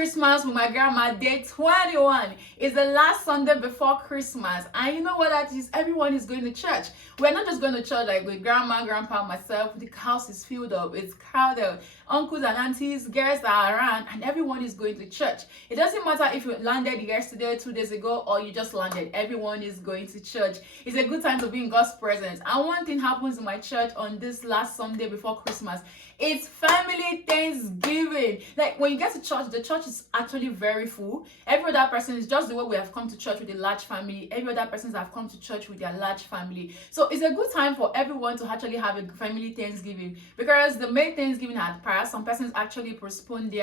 Christmas with my grandma, day 21. It's the last Sunday before Christmas. And you know what that is? Everyone is going to church. We're not just going to church like with grandma, grandpa, myself. The house is filled up. It's crowded. Uncles and aunties, girls are around, and everyone is going to church. It doesn't matter if you landed yesterday, 2 days ago, or you just landed. Everyone is going to church. It's a good time to be in God's presence. And one thing happens in my church on this last Sunday before Christmas. It's family Thanksgiving. Like when you get to church, the church is actually very full. Every other person is just the way we have come to church with a large family. Every other person have come to church with their large family. So it's a good time for everyone to actually have a family Thanksgiving, because the main Thanksgiving had passed. Some persons actually postponed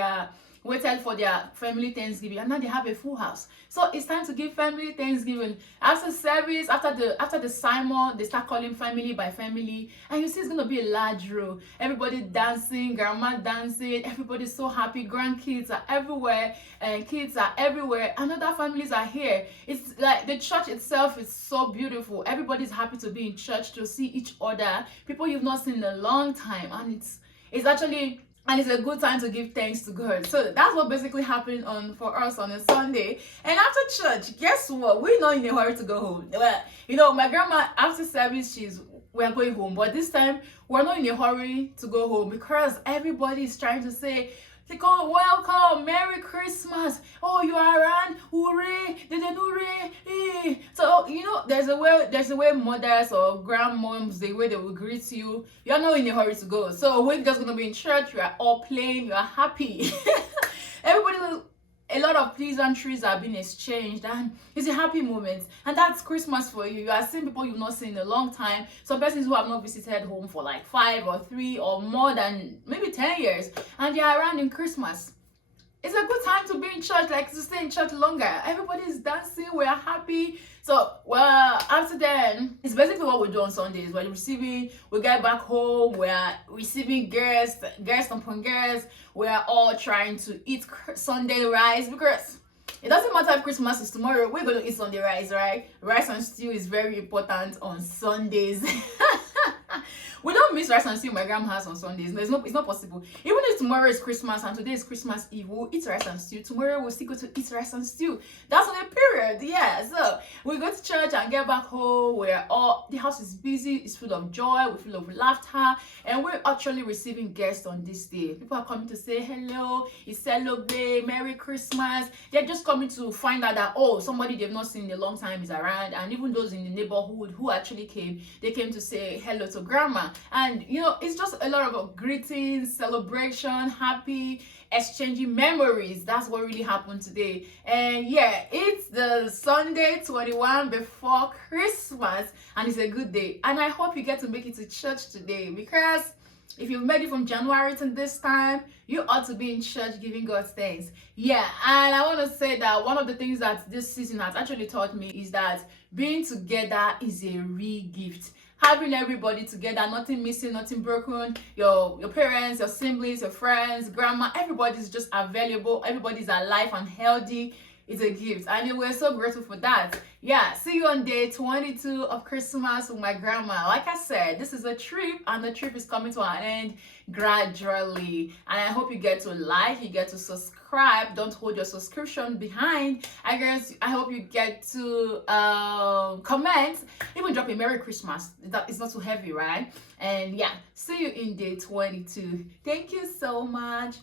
waited for their family Thanksgiving, and now they have a full house. So it's time to give family Thanksgiving. After service, after the sermon, they start calling family by family, and you see it's gonna be a large row. Everybody dancing, grandma dancing, everybody's so happy. Grandkids are everywhere, and kids are everywhere, and other families are here. It's like the church itself is so beautiful. Everybody's happy to be in church, to see each other, people you've not seen in a long time, and it's actually. And it's a good time to give thanks to God. So that's what basically happened for us on a Sunday. And after church, guess what? We're not in a hurry to go home. You know, my grandma, after service, we're going home. But this time, we're not in a hurry to go home, because everybody is trying to say, "Oh, welcome, Merry Christmas. Oh, you are around, hooray, hooray." So, you know, there's a way mothers or grandmoms, the way they will greet you. You're not in a hurry to go. So we're just gonna be in church, you are all playing, you are happy. A lot of pleasantries are being exchanged, and it's a happy moment. And that's Christmas for you. You are seeing people you've not seen in a long time. Some persons who have not visited home for like 5 or 3 or more than maybe 10 years, and they are around in Christmas. It's a good time to be in church, like to stay in church longer. Everybody's dancing, we're happy. So, well, after then, it's basically what we do on Sundays. We get back home, we're receiving guests upon guests. We're all trying to eat Sunday rice, because it doesn't matter if Christmas is tomorrow, we're going to eat Sunday rice, right? Rice and stew is very important on Sundays. We don't miss rice and stew in my grandma's house on Sundays. No, it's not possible. Even if tomorrow is Christmas and today is Christmas Eve, we'll eat rice and stew. Tomorrow we'll still go to eat rice and stew. That's on a period, yeah. So we go to church and get back home. The house is busy, it's full of joy, we're full of laughter, and we're actually receiving guests on this day. People are coming to say hello, it's celebrate, Merry Christmas. They're just coming to find out that, oh, somebody they've not seen in a long time is around. And even those in the neighborhood who actually came, they came to say hello to grandma. And you know, it's just a lot of greetings, celebration, happy, exchanging memories. That's what really happened today. And yeah, it's the Sunday 21 before Christmas, and it's a good day. And I hope you get to make it to church today, because if you've made it from January to this time, you ought to be in church giving God thanks. Yeah, and I want to say that one of the things that this season has actually taught me is that being together is a real gift. Having everybody together, nothing missing, nothing broken. Your parents, your siblings, your friends, grandma, everybody's just available. Everybody's alive and healthy. It's a gift, and we're so grateful for that. Yeah, see you on day 22 of Christmas with my grandma. Like I said, this is a trip, and the trip is coming to an end gradually. And I hope you get to like, you get to subscribe. Don't hold your subscription behind. I hope you get to comment, even drop a Merry Christmas. That is not too heavy, right? And yeah, see you in day 22. Thank you so much.